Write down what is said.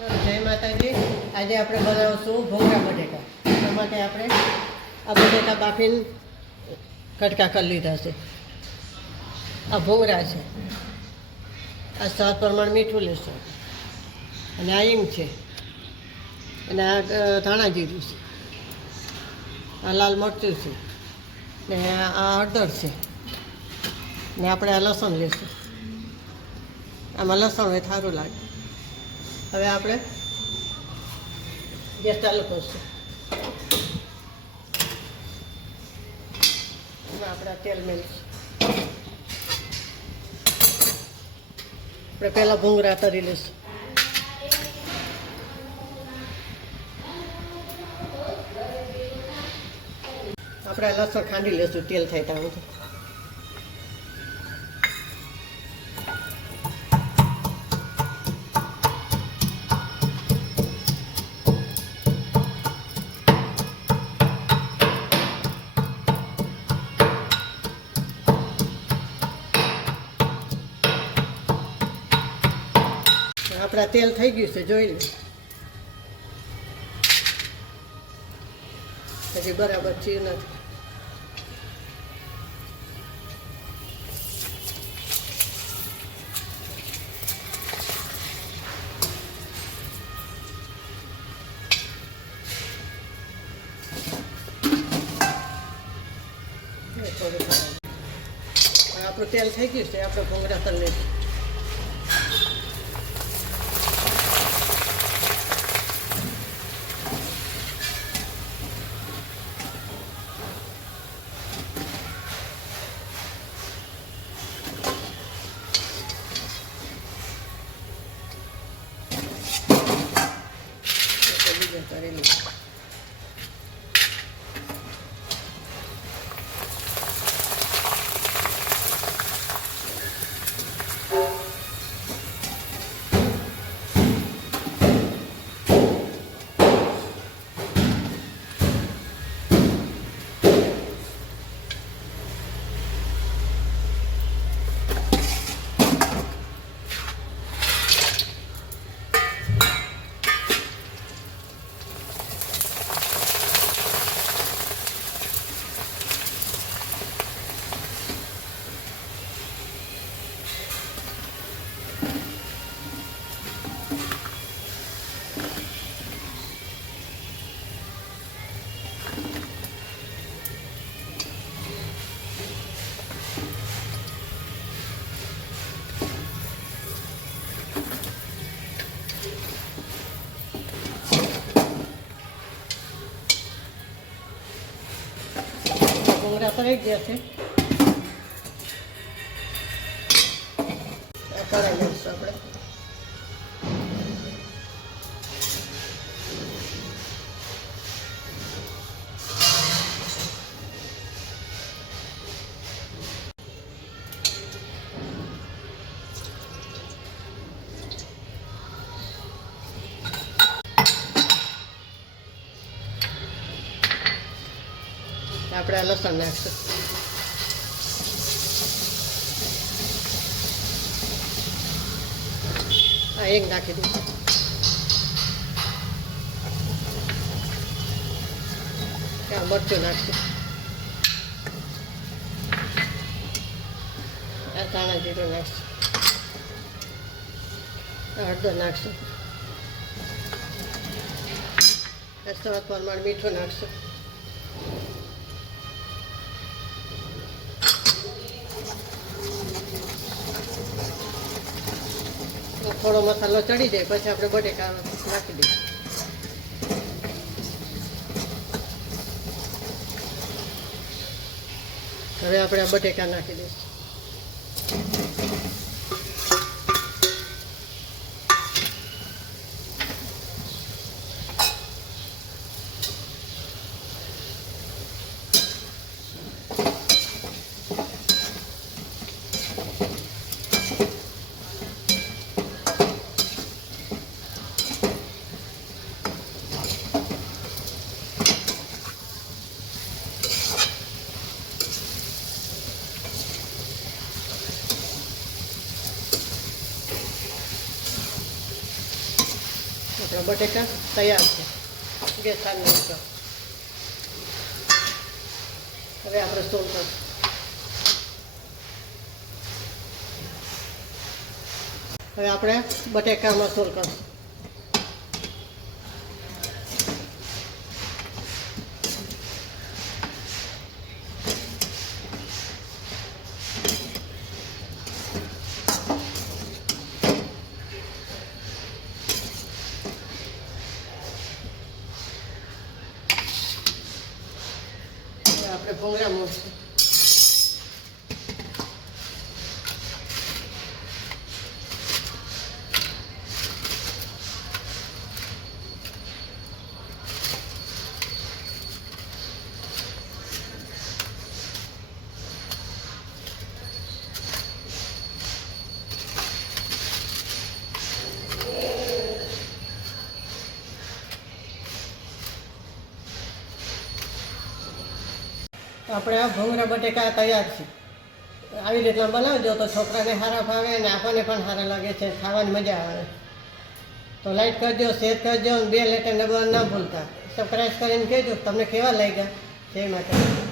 જય માતાજી. આજે આપણે બનાવશું ભૂંગળા બટેકા. એના માટે આપણે આ બટેકા બાફીને કટકા કરી લીધા છે. આ ભૂંગળા છે, આ સ્વાદ પ્રમાણે મીઠું લેશું, અને આ હિંગ છે, અને આ ધાણા જીરું છે, આ લાલ મરચું છે, ને આ હળદર છે, ને આપણે આ લસણ લેશું. આમાં લસણ હોય સારું લાગે. હવે આપણે ગેસ ચાલુ કરીશું. આપણે તેલ મેળવીશું. આપણે પહેલાં ભૂંગળા તરી લઈશું. આપણે લસણ ખાંડી લઈશું તેલ થાય ત્યાં સુધી. આપણા તેલ થઈ ગયું છે, જોઈ લે. હજી બરાબર ચીર નથી. આપણું તેલ થઈ ગયું છે, આપણે ભૂંગળા તળી લઈશું. કરેલું ભૂંગળા તળી ગયા છે. આ કઢાઈ લઈશું આપણે. આપણે આ લસણ નાખશું. આ એક નાખી દઈશું. આ મરચું નાખશું. આ ધાણા જીરું નાખશું. આ હળદર નાખશું. આ સ્વાદ પ્રમાણે મીઠું નાખશું. થોડો મસાલો ચડી જાય પછી આપણે બટેકા નાખી દઈશું. હવે આપણે આ બટેકા નાખી દઈશું. આપણા બટેકા તૈયાર છે. ગેસ ચાલુ નાખો. હવે આપણે સોલ કરીશું. હવે આપણે બટેકામાં સોલ કરીશું. આપણે ભૂંગળા મૂકીશું. આપણે આ ભૂંગળા બટેકા તૈયાર છે. આવી રીતના બનાવજો તો છોકરાને સારા ભાવે અને આપણને પણ સારા લાગે છે, ખાવાની મજા આવે. તો લાઈક કરજો, શેર કરજો અને બે લેટર દબાવવાનું ના ભૂલતા. સબસ્ક્રાઈબ કરીને કહેજો તમને કેવા લાગ્યા. જય માતા.